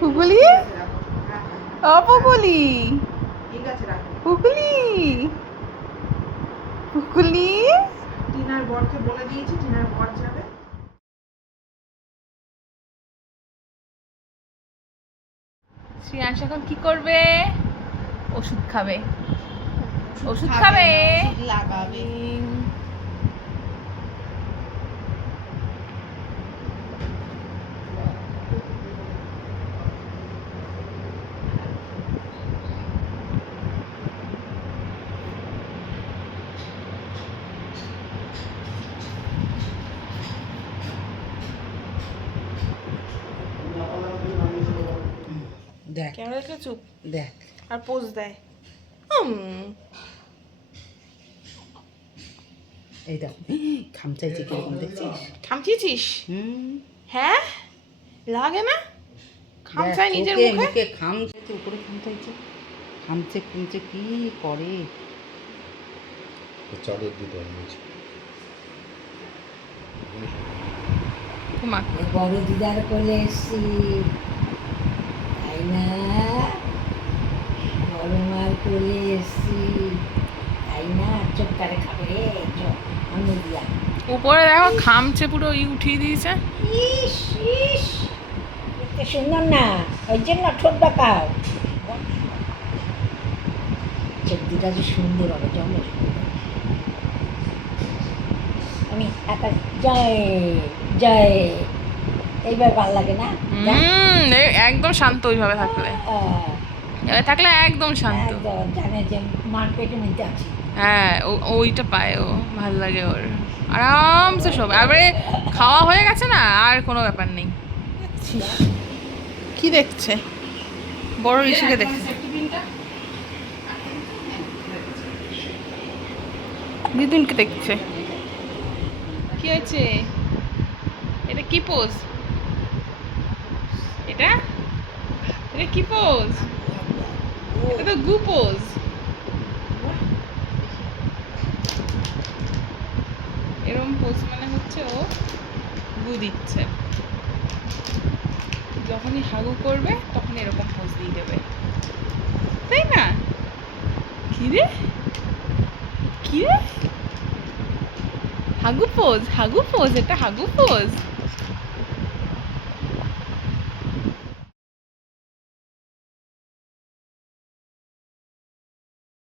পুকুলি, ও পুকুলি, পুকুলি, পুকুলি। টিনার বরকে বলে দিয়েছি, টিনার বর যাবে। শ্রেয়াংশ এখন কি করবে? ওষুধ খাবে। ওষুধ খাবে, ওষুধ লাগাবে। দেখ ক্যামেরা দেখলে চুপ দেখ আর পোজ দেয়। এই দেখ খামচাইছে কিরকম দেখছিস? খামচিয়েছিস? হুম, হ্যাঁ, লাগে না? খামচায় নিজের চোখে মুখে। মুখে খামচাইছে, উপরে খামচাইছে, খামচে খুমচে কি করে। চাদর দিতে হবে। ঘুমা। বড় দিদার কোলে এসছি, তাই না? বড় মার কোলে এসছি, তাই না? চোখটারে খাবে রে, চোখ আমি দিয়া। উপরে দেখো খামচে পুরো উঠিয়ে দিয়েছে। ইস ইস, দেখতে সুন্দর না, ওই জন্য ঠোঁট বাঁকাও। চোখ দুটা যে সুন্দর হবে, জমে সুন্দর। আমি একা জয় জয়, এইবার ভাল লাগে না? একদম শান্ত ওইভাবে থাকলে। এভাবে থাকলে একদম শান্ত। একদম জানে যে মার পেটে মধ্যে আছি। হ্যাঁ, ওইটা পায় ও, ভাল লাগে ওর। আরামসে সব এবারে খাওয়া হয়ে গেছে না, আর কোনো ব্যাপার নেই। কি দেখছে? বড় ঋষিকে দেখছে। দিদুনকে দেখছে। কি হয়েছে? এটা কি পোজ? এটা এটা কি পোজ? এটা তো গু পোজ। এরকম পোজ মানে হচ্ছে ও গু দিচ্ছে। যখনই হাগু করবে তখন এরকম পোজ দিয়ে দেবে, তাই না? কি রে, কি রে? হাগু পোজ, হাগু পোজ, এটা হাগু পোজ।